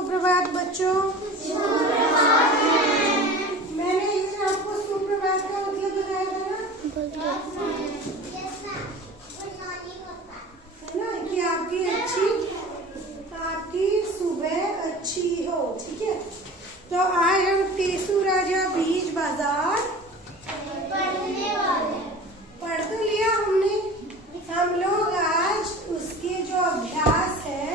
सुप्रभात बच्चों। मैंने इस आपको सुप्रभात का मतलब बताया था ना कि आपकी सुबह अच्छी हो। ठीक है, तो आज हम टेसू राजा बीज बाजार पढ़ तो लिया हमने। हम लोग आज उसके जो अभ्यास है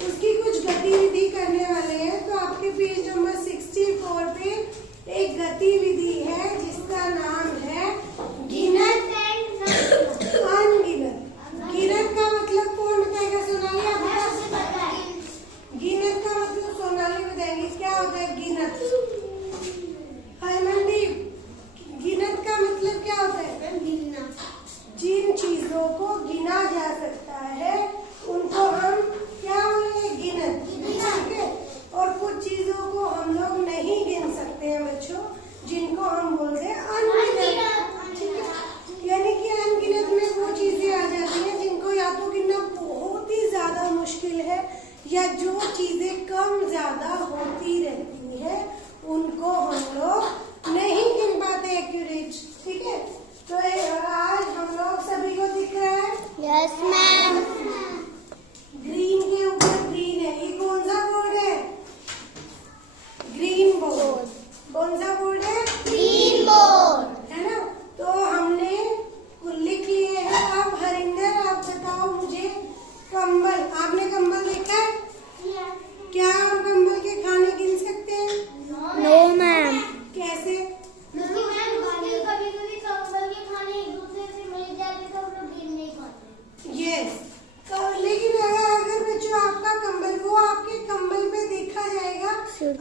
उसकी कुछ गतिविधि करने वाले हैं। तो आपके पेज नंबर 64 पे एक गतिविधि है जिसका नाम है गिनत अनगिनत। गिनत का मतलब कौन बताएगा? सोनाली आप गिनत का मतलब सोनाली बताएंगे क्या होता है गिनत? हरमनदीप, गिनत का मतलब क्या होता है? जिन चीजों को गिना जा सकता है उनको हम क्या बोलेंगे? गिनत। ठीक है, और कुछ चीजों को हम लोग नहीं गिन सकते हैं बच्चों, जिनको हम बोलते हैं अनगिनत। ठीक है, यानी कि अनगिनत में वो चीजें आ जाती हैं जिनको या तो गिनना बहुत ही ज्यादा मुश्किल है या जो चीजें कम ज्यादा होती रहती है उनको हम लोग नहीं गिन पाते एक्यूरेट। ठीक है, तो आज हम लोग सभी को दिख रहा है? Yes ma'am. ग्रीन के ऊपर ग्रीन है, ये कौन सा बोर्ड है? Green board. कौन सा बोर्ड है? ग्रीन बोर्ड है ना। तो हमने लिख लिए हैं। अब हरिंदर आप बताओ मुझे, कंबल, आपने कंबल देखा है? क्या हम कंबल के खाने गिन सकते हैं? No ma'am. कैसे? यस, तो लेकिन अगर बच्चों आपका कंबल, वो आपके कंबल पे देखा जाएगा।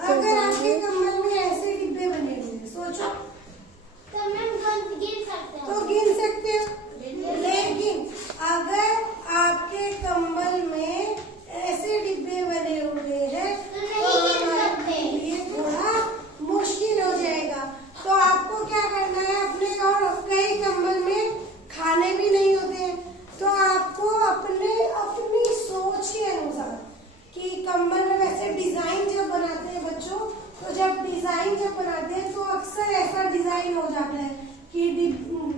अगर आपके कंबल में ऐसे डिब्बे बने हुए हैं, सोचो तो गिन सकते हो। लेकिन अगर आपके कंबल में ऐसे डिब्बे बने हुए हैं तो ये थोड़ा मुश्किल हो जाएगा। तो आपको क्या करना है, अपने और कई कंबल में खाने भी नहीं होते हैं, तो आपको अपनी सोच के अनुसार कि कंबल में वैसे डिजाइन जब बनाते हैं बच्चों, तो जब डिजाइन बनाते हैं तो अक्सर ऐसा डिजाइन हो जाता है कि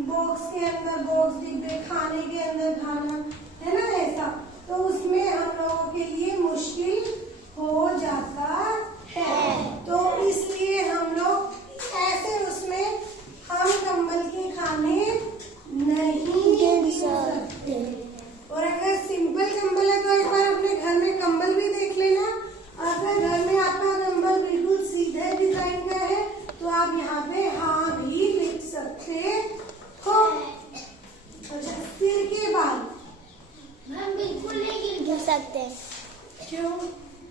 बॉक्स के अंदर बॉक्स, डिब्बे, खाने के अंदर खाना, है ना ऐसा। तो उसमें हम लोगों के लिए मुश्किल हो जाता है। तो इसलिए हम लोग ऐसे उसमें हम कंबल के खाने नहीं गिन सकते। और अगर सिंपल कंबल है तो एक बार अपने घर में कंबल भी देख लेना। अगर घर में आपका कंबल बिल्कुल सीधे डिजाइन का है तो आप यहाँ पे हाँ भी लिख सकते हो। अच्छा, सिर के बाल हम बिल्कुल नहीं गिन सकते। क्यों?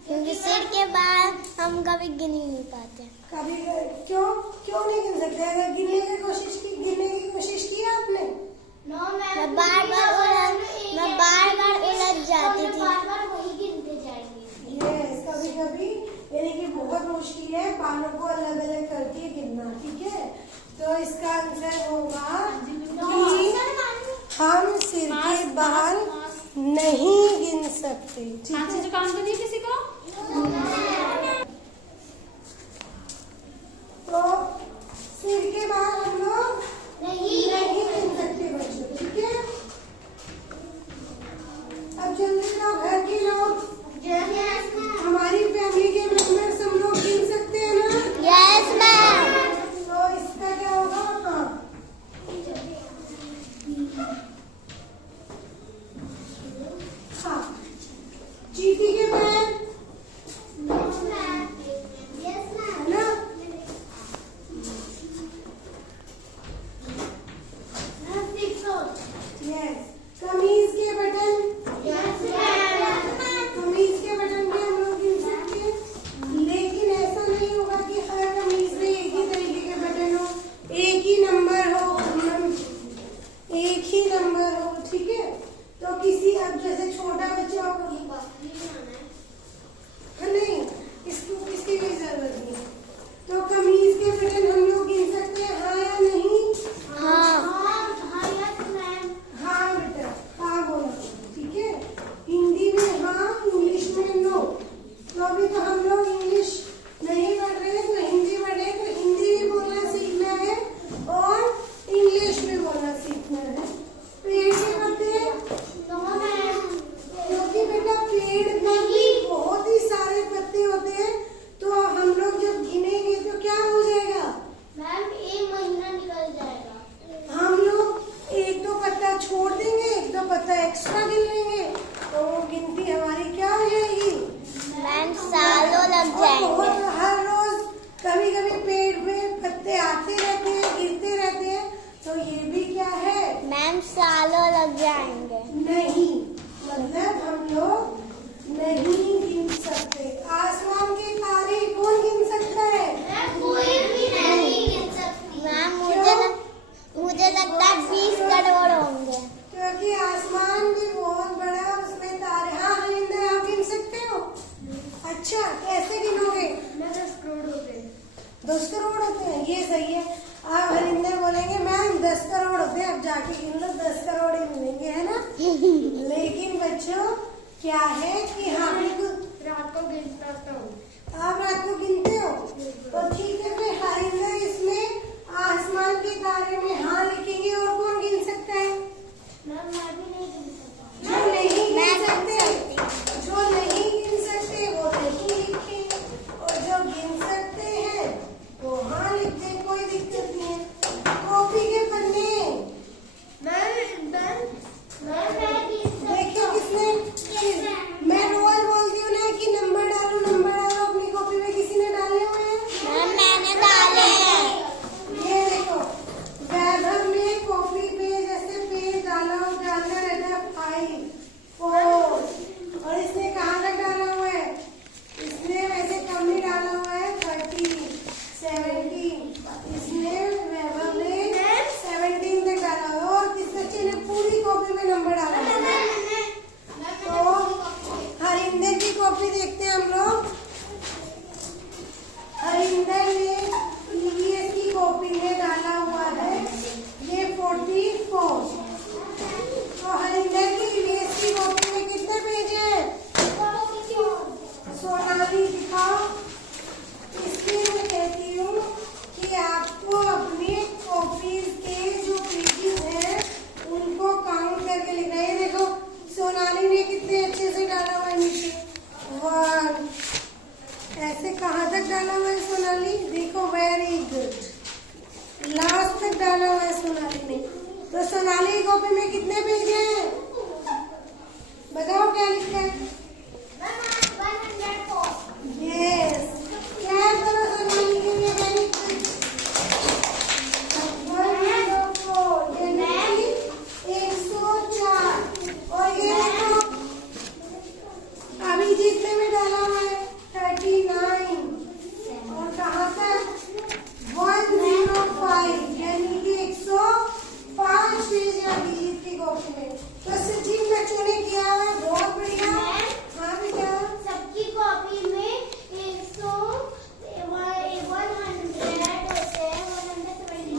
क्योंकि सिर के बाल हम कभी गिन ही नहीं पाते। कभी क्यों नहीं गिन सकते? अगर गिनने की कोशिश की आपने? मैं बार बार उलझ जाती थी। यस, कभी यानी कि बहुत मुश्किल है बालों को अलग अलग करके गिनना। ठीक है, तो इसका आंसर होगा कि हम सिर के बाल नहीं गिन सकते। ठीक है, जो काम करनी है किसी को? तो सिर के बाल हम लोग नहीं गिन सकते बच्चों। ठीक है, अब जल्दी से घर के लोग, हमारी फैमिली के मेंबर्स हम लोग गिन सकते हैं ना? Yes ma'am. तो इसका क्या होगा? हाँ, चींटी के पैर, है ना? यस, कमीज के बटन, कमीज के बटन भी हम लोग गिन सकते हैं। लेकिन ऐसा नहीं होगा कि हर कमीज में एक ही तरीके के बटन हो, एक ही नंबर हो। ठीक है, तो किसी अब जैसे छोटा बच्चा हो, नहीं इसकी कोई जरूरत नहीं है। तो कमीज के बटन हम लोग गिन सकते हैं, हाँ या नहीं? हाँ बेटा, हाँ बोलो। ठीक है, हिंदी में हाँ, इंग्लिश में नो। 10 करोड़ होते हैं, ये सही है। आप हरिंदर बोलेंगे मैम 10 करोड़ होते हैं, अब जाके गिन लो 10 करोड़ ही मिलेंगे, है ना। लेकिन बच्चों क्या है कि हाँ रात को गिनता हूँ। आप रात को गिनते हो तो ठीक है, फिर हरिंदर इसमें आसमान के तारे में हाँ लिखेंगे, और कौन गिन सकता है? मैं भी नहीं गिन सकता। जो नहीं गिन सकते, जो नहीं गिन सकते वो नहीं लिखे, और जो गिन सकते हैं वो हाँ लिख दे, कोई दिक्कत नहीं है। कॉपी के पन्ने देखिए किसने, मैं रोज बोलती हूँ ना कि नंबर डालो नंबर डालो, अपनी कॉपी में किसी ने डाले हुए हैं? मैंने डाले हैं। ये देखो वैभव ने कॉपी पे जैसे पेज डाला रहता है 5 4, और इसने कहाँ तक डाला हुआ है? इसने वैसे कम ही डाला हुआ है 30 17, इसने वैभव ने 17 तक डाला हुआ है, और किस बच्चे ने पूरी कॉपी में नंबर डाला हुआ है? तो हरिंदर की कॉपी देखते हैं हम लोग। हरिंदर ने ईवीएस की कॉपी में डाला हुआ है ये 44। तो हरिंदर की ईवीएस की कॉपी में कितने पेज हैं? सोनाली दिखाओ। इसलिए मैं कहती हूँ कि आपको अपने कॉपीज के जो पेजेस हैं उनको काउंट करके लिखना है। देखो सोनाली ने कितने अच्छे से डाला हुआ है नीचे 1, ऐसे कहाँ तक डाला हुआ है सोनाली? देखो वेरी गुड, लास्ट तक डाला हुआ है सोनाली ने। तो सोनाली की कॉपी में कितने पेज हैं? बताओ क्या लिखा है? यस, क्या करो सोनाली के लिए वेरी गुड। 104 यानी 104। और ये देखो अभिजीत ने भी डाला हुआ है 39, और कहाँ तक 105 यानी कि 105 पेज है अभिजीत की कॉपी में। तो सचिन बच्चों ने किया है बहुत बढ़िया। हाँ बेटा, सबकी कॉपी में 100 होते हैं, 170।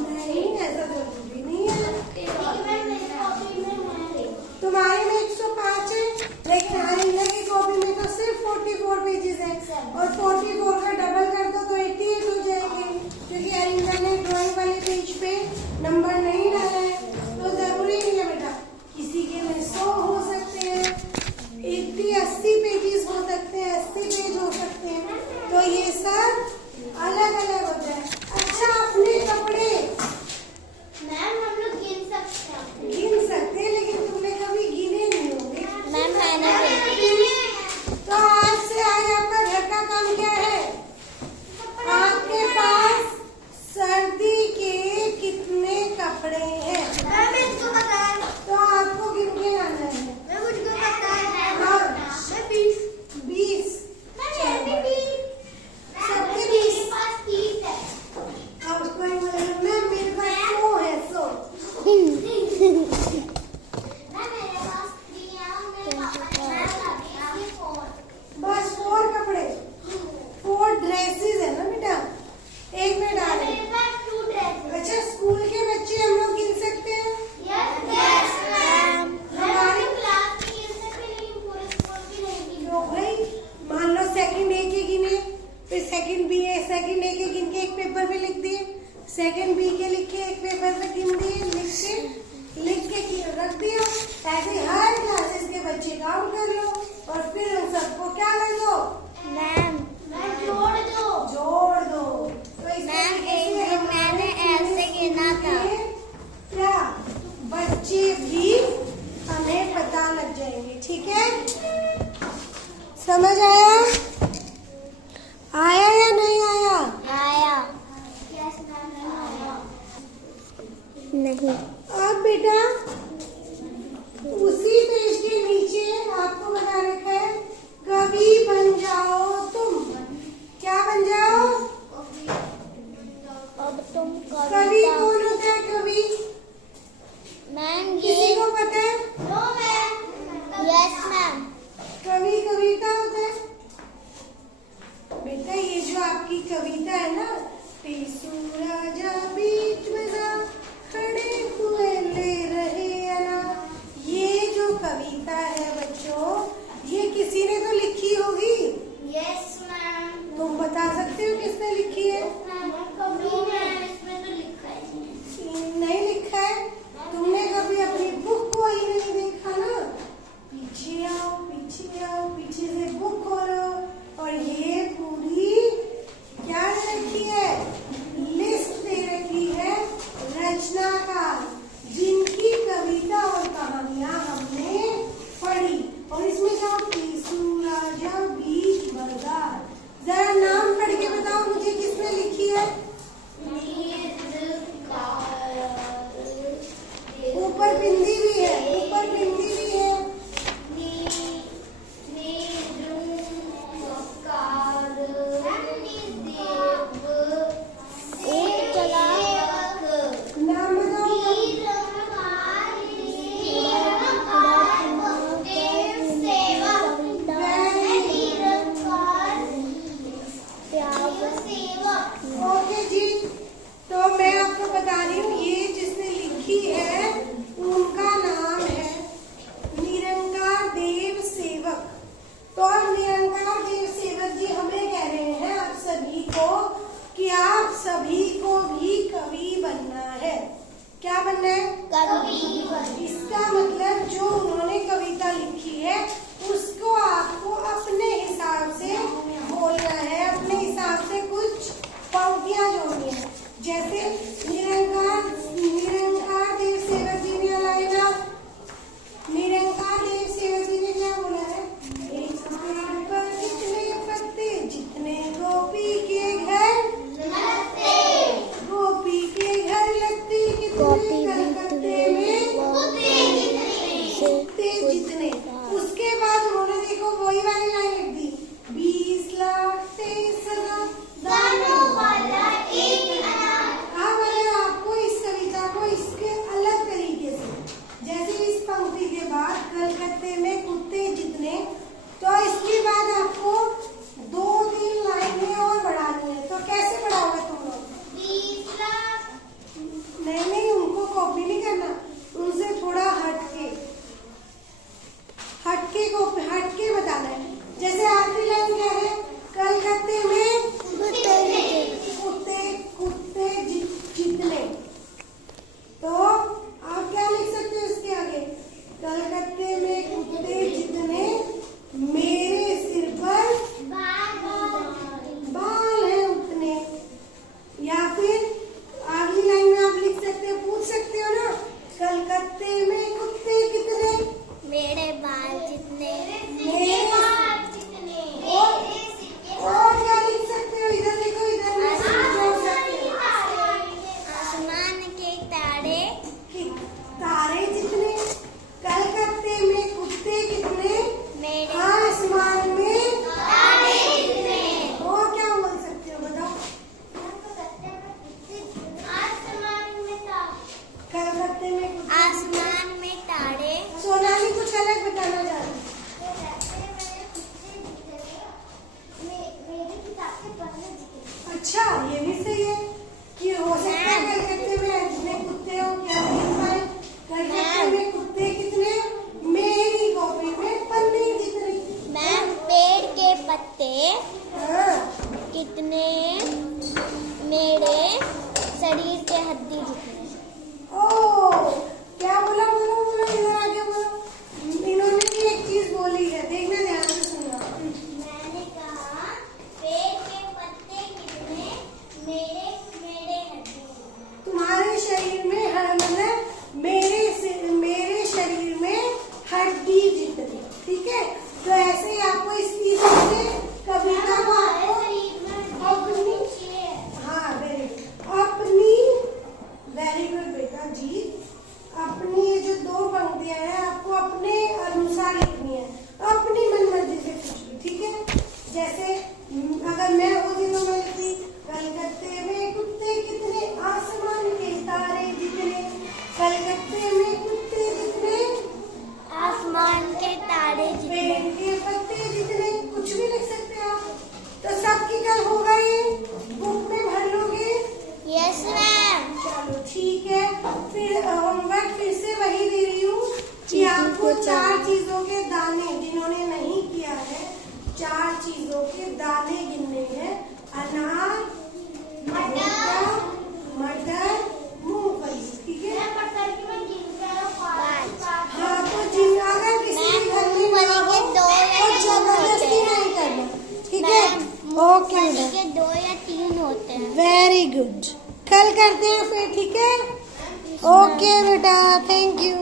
नहीं ऐसा जरूरी नहीं है। मेरी कॉपी में है। तुम्हारे में 105 है, लेकिन हरिंदर की कॉपी में तो सिर्फ 44 पेजेस है, और 44 का डबल कर दो तो 88 हो जाएंगे, क्योंकि हरिंदर ने ड्राइंग वाले पेज पे नंबर नहीं डाला है। तो जरूरी नहीं है बेटा, किसी के में 100 हो सकते हैं, 80 पेजेस हो सकते हैं, 80 पेज हो सकते हैं। तो ये सब अलग अलग होता है। अच्छा, अपने कपड़े मैम हम लोग गिन सकते हैं। गिन सकते हैं, लेकिन तुमने कभी गिने नहीं होंगे। मैम मैंने तो आज से आज आपका घर का काम क्या है? आपके पास सर्दी के कितने कपड़े हैं? मैम इसको पता है। तो आपको गिन के लाना है। मैं मुझको पता है। हाँ। मैं 20। 20। सबके 20 है। अब कोई मतलब ना मेरे पास 100 है 100। बस 4 कपड़े, 4 ड्रेसेस है ना बेटा, एक में डाल। अच्छा, स्कूल के बच्चे हम लोग गिन सकते हैं? हमारी तो भाई मान लो सेकंड ए के गिने, फिर second B A, second A के गिन के एक पेपर पे लिख दिए, सेकंड बी के लिख के एक पेपर पे गिन दिए, लिख के रख दिया। ऐसे हर क्लासेस के बच्चे काउंट कर लो, और फिर उन सबको क्या कर दो? मैम जोड़ दो। तो इस मैम, तरीके एक से दिन मैंने ऐसे गिना था। क्या बच्चे भी हमें पता लग जाएंगे, ठीक है? समझ आया? आया या नहीं आया? आया नहीं। अब बेटा उसी पेज के नीचे आपको बता रखा है कवि बन जाओ तुम। क्या बन जाओ? अब तुम कवि कौन होता है? कवि मैम किसी को पता है? No ma'am. Yes ma'am. कवि कविता होता है बेटा। ये जो आपकी कविता है ना, टीसू राजा बीच बाजार खड़े हुए ले रहे अनार। ये जो कविता है बच्चों, ये किसी ने तो लिखी होगी। Yes ma'am. तुम बता सकते हो किसने लिखी है? इसमें तो लिखा है। नहीं लिखा है? तुमने कभी अपनी बुक को ही नहीं देखा ना। पीछे आओ, पीछे आओ, पीछे से बुक खोलो और ये पूरी क्या रखी है? लिस्ट दे रखी है रचनाकार जिनकी कविता और कहानियां हमने पढ़ी। और इसमें क्या? टीसू राजा बीच बाजार। जरा नाम पढ़ के बताओ मुझे किसने लिखी है? ऊपर बिंदी भी है, ऊपर बिंदी भी है। नाम बताओ। ओके जी, तो मैं आपको बता रही हूँ ये जिसने लिखी है उनका नाम है निरंकार देव सेवक। तो अब निरंकार देव सेवक जी हमें कह रहे हैं आप सभी को कि आप सभी को भी कवि बनना है। क्या बनना है? कवि। इसका मतलब जो उन्होंने कविता लिखी है उसको आपको अपने हिसाब से बोलना है, अपने हिसाब से कुछ पंक्तियां जोड़नी है। जैसे निरंकार देव सेवक जी ने लाइना, निरंकार देव सेवक जी ने क्या बोला है? एक पेड़ पर कितने पत्ते जितने गोपी के घर लगते, गोपी के घर लगती कितने कलकत्ते में कुत्ते जितने। उसके बाद उन्होंने देखो वही वाली लाइन लिख दी, 20 लाख 23,000 दानों वाला एक अनार। अब अगर आपको इस कविता को इसके अलग तरीके से, जैसे इस पंक्ति के बाद कलकत्ते में कुत्ते जितने, तो इसके बाद आपको 2-3 लाइनें और बढ़ानी है। तो कैसे बढ़ाओगे तुम लोग? 20 लाख। नहीं, उनको कॉपी नहीं करना, उनसे थोड़ा हटके बताना है। जैसे आखिरी लाइन क्या है? कलकत्ते में कुत्ते जितने। तो आप क्या लिख सकते हो इसके आगे? कलकत्ते में कुत्ते जितने मेरे सिर पर बाल हैं उतने। या फिर अगली लाइन में आप लिख सकते हो, पूछ सकते हो ना, कलकत्ते में कुत्ते कितने? मेरे बाल जितने। और क्या लिख सकते हो? इधर देखो, इधर जोड़ सकते हो। आसमान के तारे जितने। कलकत्ते में कुत्ते कितने? मेरे आसमान में तारे जितने। और क्या बोल सकते हो बताओ? कलकत्ते में कुत्ते। आसमान में तारे। सोनाली कुछ अलग बताना चाह रही। अच्छा, ये भी सही है कि हो सकता है कलकत्ते में जितने कुत्ते हो क्या लिख पाए? कलकत्ते में कुत्ते कितने? मेरी कॉपी में पन्ने जितने। मैम पेड़ के पत्ते हाँ। कितने? मेरे शरीर के हड्डी जितने। ओ, क्या बोला? बोलो इधर आगे बोलो। इन्होंने भी एक चीज बोली है, देखना ध्यान से सुनना। मैंने कहा पेड़ के पत्ते कितने? मेरे हड्डी। तुम्हारे शरीर में मतलब मेरे शरीर में हड्डी जितनी। ठीक है, तो ऐसे ही आपको इस चीज से कविता को आपको अपनी, हाँ वेरी गुड बेटा जी, अपनी ये जो 2 पंक्तियां हैं आपको अपने अनुसार लिखनी है, अपनी मनमर्जी से कुछ भी। ठीक है, जैसे अगर मैं होती तो मैं लिखती कलकत्ते में कुत्ते कितने? आसमान के तारे जितने। कलकत्ते में कुत्ते जितने? आसमान के तारे जितने। पेड़ के पत्ते जितने। कुछ भी लिख सकते हैं आप। तो सबकी कल होगा ये बुक में भर लोगे। फिर होमवर्क फिर से वही दे रही हूँ कि आपको 4 चीजों के दाने, जिन्होंने नहीं किया है, 4 चीजों के दाने गिनने हैं। अनार, मटर, मूंगफली। ठीक है। हाँ, तो जिन अगर किसी के घर में ना हो तो जबरदस्ती नहीं करना। ठीक है। ओके बेटा, के 2 या 3 होते हैं। Very good. कल करते हैं फिर। ठीक है। ओके बेटा, थैंक यू।